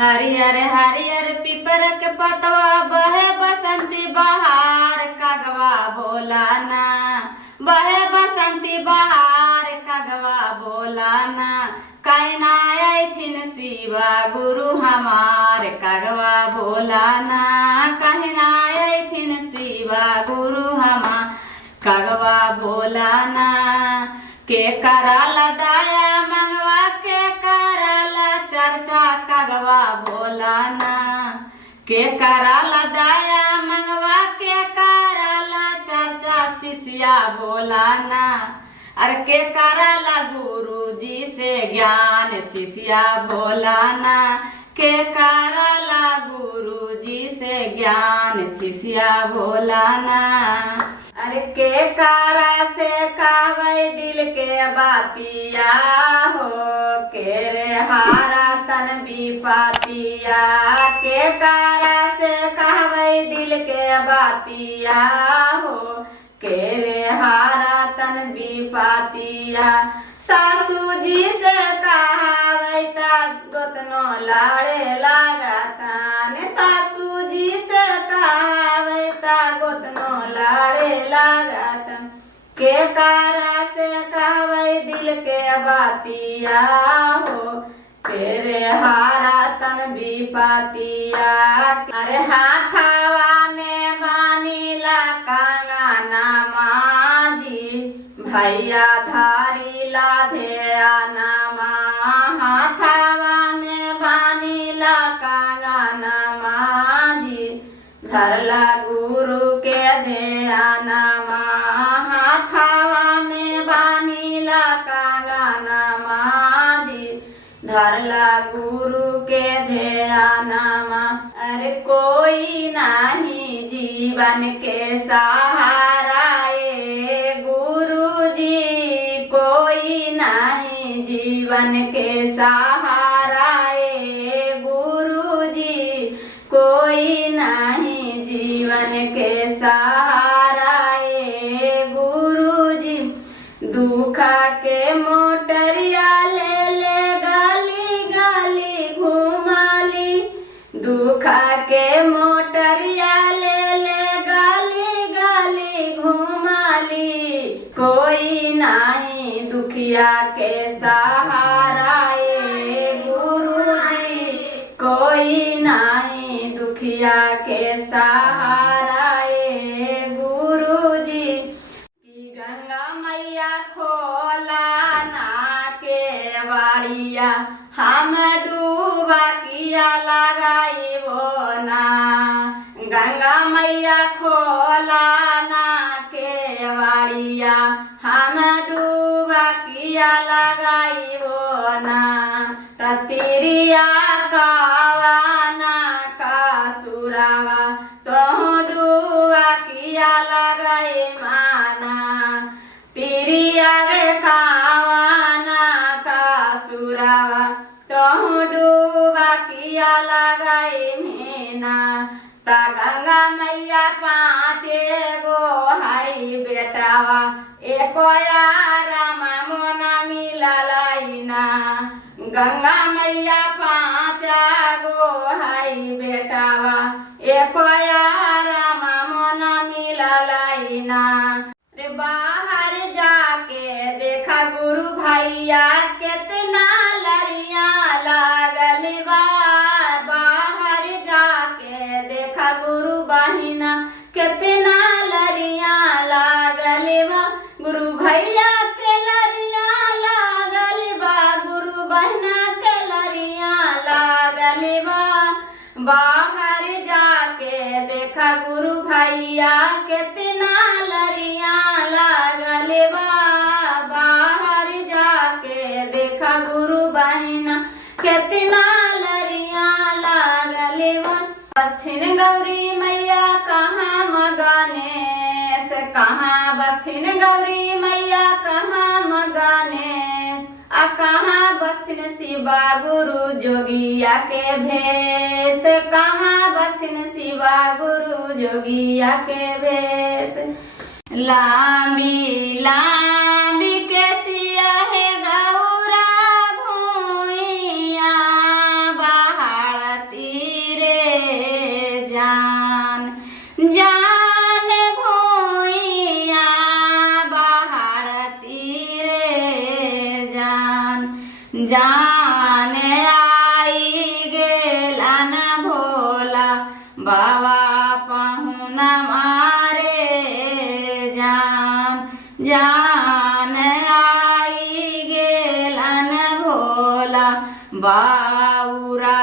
हरियर हरियर पीपर के पतवा बहे बसंती बहार कगवा बोलाना। बहे बसंती बहार कगवा बोलाना। कहना ऐथिन शिवा गुरु हमार कगवा बोलाना। कहना ऐथिन शिवा गुरु हमार कगवा बोलाना। के कराला दाया मंगवा के कराला चर्चा कगवा बोलाना। के कराला दाया मंगवा के कराला चर्चा शिष्या बोलाना। अरे के कराला गुरु जी से ज्ञान शिष्या बोलाना। के कराला गुरु जी से ज्ञान शिष्या बोलाना। अरे के कारा से कावै दिल के बातिया हो। के रे हारा तन विपातिया। के कारा से कहवै दिल के बातिया हो। के रे हारा तन विपातिया। सासू जी से कहवै ता गोतनो लाड़े लागतान। सासू जी से कहवै ता गोतनो लाड़े लागतन। के कारा से कहवै दिल के बातिया हो। तेरे हारा तन विपातिया। अरे हाथावा में बानीला कंगना माजी भैया धारी लाधे आनामा। हाथावा में बानीला कंगना माजी धरला गुरु के ध्यानमा। हाथावा में बानीला कंगना माजी धरला गुरु के ध्यानमा। अरे कोई नहीं जीवन के सहारा ए गुरु जी। कोई नहीं जीवन के सहारा ए गुरु जी। कोई नहीं जीवन के सहारा ए गुरु जी। दुखा के मोटरिया ले ले गाली गाली घुमाली। दुखा के मोटरिया ले ले गाली गाली घुमाली। कोई नहीं दुखिया के सहारा ए गुरु जी। कोई नहीं दुखिया के सहारा ए गुरु जी। कि गंगा मैया खोला ना के वाड़िया हम डूबा किया लगाई वो ना। गंगा मैया खोला ना के वाड़िया हम डूबा किया लगाई वो ना। ततिरिया कावाना का सुरावा तो डूबा किया लगाई माना। तिरिया रे खावाना का सुरावा तो डूबा किया लगाई मीना। ता गंगा मैया पाँचे गो हाई बेटावा एको रामा मोना मिलालाइना। गंगा मैया पाँचा गो हाई बेटावा एको रामा मोना मिलालाइना। रे बाहर जाके देखा गुरु भैया कितना लरिया लागल बा। बाहर जाके देखा गुरु बहिना कितना लरिया लागल बा। गुरु भैया के लरिया लागल बा। गुरु बहिना के लरिया लागल बा। बाहर जाके देखा गुरु भैया कितना लरिया लागल बा। बाहर जाके देखा गुरु बहिना कितना लरिया लागल बा। बस्थिन गौरी मैया कहाँ मगनेश। कहाँ बस्थिन गौरी मैया कहाँ मगनेश। आ कहाँ बस्थिन शिवा गुरु जोगिया के भेष। कहाँ बस्थिन शिवा गुरु जोगिया के भेष। लांबी लांबी के सिया है गौरा भूइया। बाहर बाबा पहुना मारे जान जान आई गेलन भोला बाऊरा